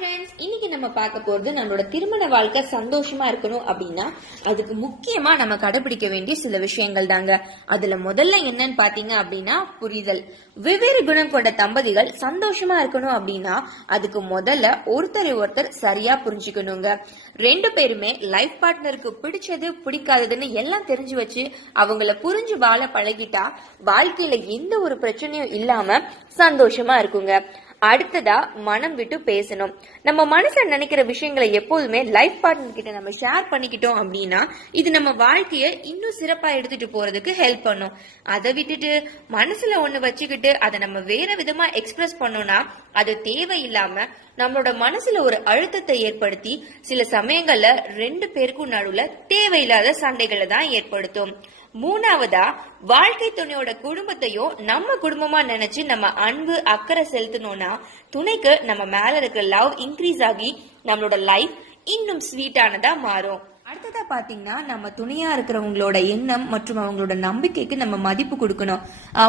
Friends இன்னைக்கு நம்ம பார்க்க போறது நம்மளோட திருமண வாழ்க்கை சந்தோஷமா இருக்கணும் அப்படின்னா அதுக்கு முக்கியமா நம்ம கடைபிடிக்க வேண்டிய சில விஷயங்கள் தாங்க. அதுல முதல்ல என்னன்னு பாத்தீங்க அப்படின்னா புரிதல். வெவ்வேறு குணம் கொண்ட தம்பதிகள் சந்தோஷமா இருக்கணும் அப்படின்னா அதுக்கு முதல்ல ஒருத்தரை ஒருத்தர் சரியா புரிஞ்சுக்கணுங்க. ரெண்டு பேருமே லைஃப் பார்ட்னருக்கு பிடிச்சது பிடிக்காததுன்னு எல்லாம் தெரிஞ்சு வச்சு அவங்கள புரிஞ்சு வாழ பழகிட்டா வாழ்க்கையில எந்த ஒரு பிரச்சனையும் இல்லாம சந்தோஷமா இருக்குங்க. அடுத்ததா மனம் விட்டு பேசணும். நம்ம மனசுல நினைக்கிற விஷயங்களை எப்போதுமே லைஃப் பார்ட்னர் கிட்ட நம்ம ஷேர் பண்ணிக்கிட்டோம் அப்படின்னா இது நம்ம வாழ்க்கைய இன்னும் சிறப்பா எடுத்துட்டு போறதுக்கு ஹெல்ப் பண்ணும். அதை விட்டுட்டு மனசுல ஒண்ணு வச்சுக்கிட்டு அதை நம்ம வேற விதமா எக்ஸ்பிரஸ் பண்ணோம்னா அது தேவையில்லாம நம்மளோட மனசுல ஒரு அழுத்தத்தை ஏற்படுத்தி சில சமயங்கள்ல ரெண்டு பேருக்கும் நடுவுல தேவையில்லாத சண்டைகளை தான் ஏற்படுத்தும். மூணாவதா வாழ்க்கை துணையோட குடும்பத்தையும் நம்ம குடும்பமா நினைச்சு நம்ம அன்பு அக்கறை செலுத்தணும்னா துணைக்கு நம்ம மேல இருக்க லவ் இன்க்ரீஸ் ஆகி நம்மளோட லைஃப் இன்னும் ஸ்வீட்டானதா மாறும். அடுத்ததாக பார்த்தீங்கன்னா நம்ம துணையாக இருக்கிறவங்களோட எண்ணம் மற்றும் அவங்களோட நம்பிக்கைக்கு நம்ம மதிப்பு கொடுக்கணும்.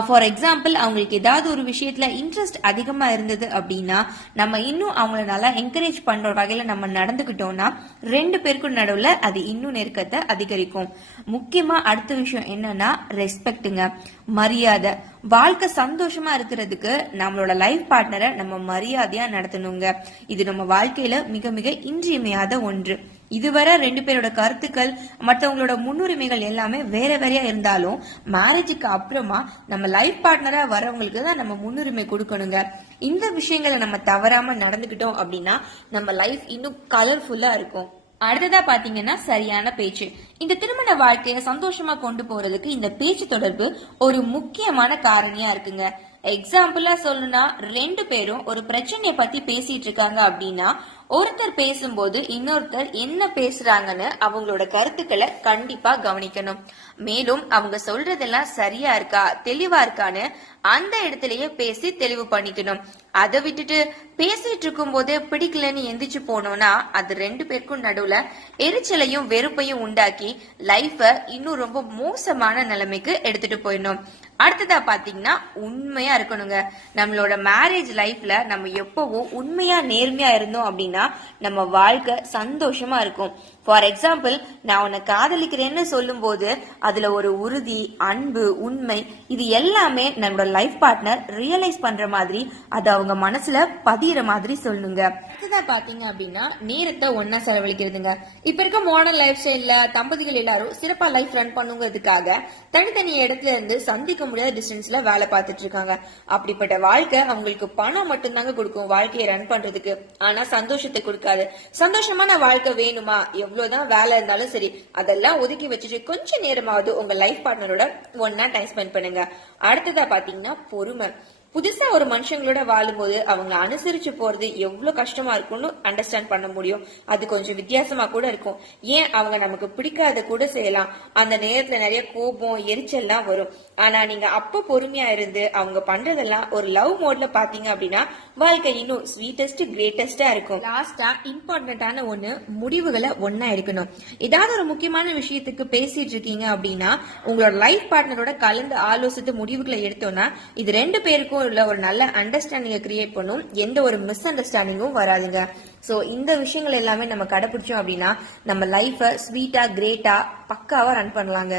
ஃபார் எக்ஸாம்பிள் அவங்களுக்கு ஏதாவது ஒரு விஷயத்தில் இன்ட்ரெஸ்ட் அதிகமாக இருந்தது அப்படின்னா நம்ம இன்னும் அவங்கள நல்லா என்கரேஜ் பண்ணுற வகையில் நம்ம நடந்துக்கிட்டோம்னா ரெண்டு பேருக்கும் நடுவில் அது இன்னும் நெருக்கத்தை அதிகரிக்கும். முக்கியமாக அடுத்த விஷயம் என்னன்னா ரெஸ்பெக்ட்டுங்க மரியாதை. வாழ்க்கை சந்தோஷமா இருக்கிறதுக்கு நம்மளோட லைஃப் பார்ட்னரை நம்ம மரியாதையா நடத்தணுங்க. இது நம்ம வாழ்க்கையில மிக மிக இன்றியமையாத ஒன்று. இதுவரை ரெண்டு பேரோட கருத்துக்கள் மற்றவங்களோட முன்னுரிமைகள் எல்லாமே வேற வேறையா இருந்தாலும் மேரேஜுக்கு அப்புறமா நம்ம லைஃப் பார்ட்னரா வரவங்களுக்கு தான் நம்ம முன்னுரிமை கொடுக்கணுங்க. இந்த விஷயங்களை நம்ம தவறாம நடந்துக்கிட்டோம் அப்படின்னா நம்ம லைஃப் இன்னும் கலர்ஃபுல்லா இருக்கும். அடுத்ததா பாத்தீங்கன்னா சரியான பேச்சு. இந்த திருமண வாழ்க்கையை சந்தோஷமா கொண்டு போறதுக்கு இந்த பேச்சு தொடர்பு ஒரு முக்கியமான காரணியா இருக்குங்க. எக்ஸாம்பிளா சொல்லணும்னா ரெண்டு பேரும் ஒரு பிரச்சனையை பத்தி பேசிட்டு இருக்காங்க அப்படின்னா ஒருத்தர் பேசும்போது இன்னொருத்தர் என்ன பேசுறாங்கன்னு அவங்களோட கருத்துக்களை கண்டிப்பா கவனிக்கணும். மேலும் அவங்க சொல்றதெல்லாம் சரியா இருக்கா தெளிவா இருக்கான்னு அந்த இடத்துலயே பேசி தெளிவு பண்ணிக்கணும். அதை விட்டுட்டு பேசிட்டு இருக்கும் போதே பிடிக்கலன்னு எந்திரிச்சு போனோம்னா அது ரெண்டு பேருக்கும் நடுவுல எரிச்சலையும் வெறுப்பையும் உண்டாக்கி லைஃப இன்னும் ரொம்ப மோசமான நிலைமைக்கு எடுத்துட்டு போயிடணும். அடுத்ததா பாத்தீங்கன்னா உண்மையா இருக்கணுங்க. நம்மளோட மேரேஜ் லைஃப்ல நம்ம எப்பவும் உண்மையா நேர்மையா இருந்தோம் அப்படின்னா நம்ம வாழ்க்கை சந்தோஷமா இருக்கும். ஃபார் எக்ஸாம்பிள் நான் உன்னை காதலிக்கிறேன்னு சொல்லும் போது அதுல ஒரு உறுதி அன்பு உண்மை இது எல்லாமே நம்மளோட லைஃப் பார்ட்னர் ரியலைஸ் பண்ற மாதிரி அது அவங்க மனசுல பதியிற மாதிரி சொல்லுங்க. அடுத்ததான் பாத்தீங்க அப்படின்னா நேரத்தை ஒன்னா செலவழிக்கிறதுங்க. இப்ப இருக்க மாடர்ன் லைஃப் ஸ்டைல்ல தம்பதிகள் எல்லாரும் சிறப்பா லைஃப் ரன் பண்ணுங்கிறதுக்காக தனித்தனி இடத்துல இருந்து சந்திக்க முடியாத டிஸ்டன்ஸ்ல வேலை பார்த்துட்டு இருக்காங்க. அப்படிப்பட்ட வாழ்க்கை அவங்களுக்கு பணம் மட்டும்தாங்க கொடுக்கும் வாழ்க்கையை ரன் பண்றதுக்கு. ஆனா சந்தோஷத்தை கொடுக்காது. சந்தோஷமான வாழ்க்கை வேணுமா? எவ்வளவுதான் வேலை இருந்தாலும் சரி அதெல்லாம் ஒதுக்கி வச்சுட்டு கொஞ்ச நேரமாவது உங்க லைஃப் பார்ட்னரோட ஒன்னா டைம் ஸ்பெண்ட் பண்ணுங்க. அடுத்ததா பாத்தீங்கன்னா பொறுமை. புதுசா ஒரு மனுஷங்களோட வாழும்போது அவங்க அனுசரிச்சு போறது எவ்வளவு கஷ்டமா இருக்கும்னு அண்டர்ஸ்டாண்ட் பண்ண முடியும். அது கொஞ்சம் வித்தியாசமா கூட இருக்கும். ஏன் அவங்க நமக்கு பிடிக்காத கூட செய்யலாம். அந்த நேரத்துல நிறைய கோபம் எரிச்சல்லாம் வரும். ஆனா நீங்க அப்ப பொறுமையா இருந்து அவங்க பண்றதெல்லாம் ஒரு லவ் மோட்ல பாத்தீங்க அப்படின்னா வாழ்க்கை இன்னும் ஸ்வீட்டஸ்ட் கிரேட்டஸ்டா இருக்கும். லாஸ்டா இம்பார்ட்டன்டான ஒண்ணு முடிவுகளை ஒன்னா இருக்கணும் ஏதாவது ஒரு முக்கியமான விஷயத்துக்கு பேசிட்டு இருக்கீங்க அப்படின்னா உங்களோட லைஃப் பார்ட்னரோட கலந்து ஆலோசித்து முடிவுகளை எடுத்தோம்னா இது ரெண்டு பேருக்கும் உள்ள ஒரு நல்ல அண்டர்ஸ்டாண்டிங்கை கிரியேட் பண்ணும். எந்த ஒரு மிஸ் அண்டர்ஸ்டாண்டிங்கும் வராதுங்க. ஸோ இந்த விஷயங்கள் எல்லாமே நம்ம கடைபிடிச்சோம் அப்படின்னா நம்ம லைஃபை ஸ்வீட்டா கிரேட்டா பக்காவா ரன் பண்ணலாங்க.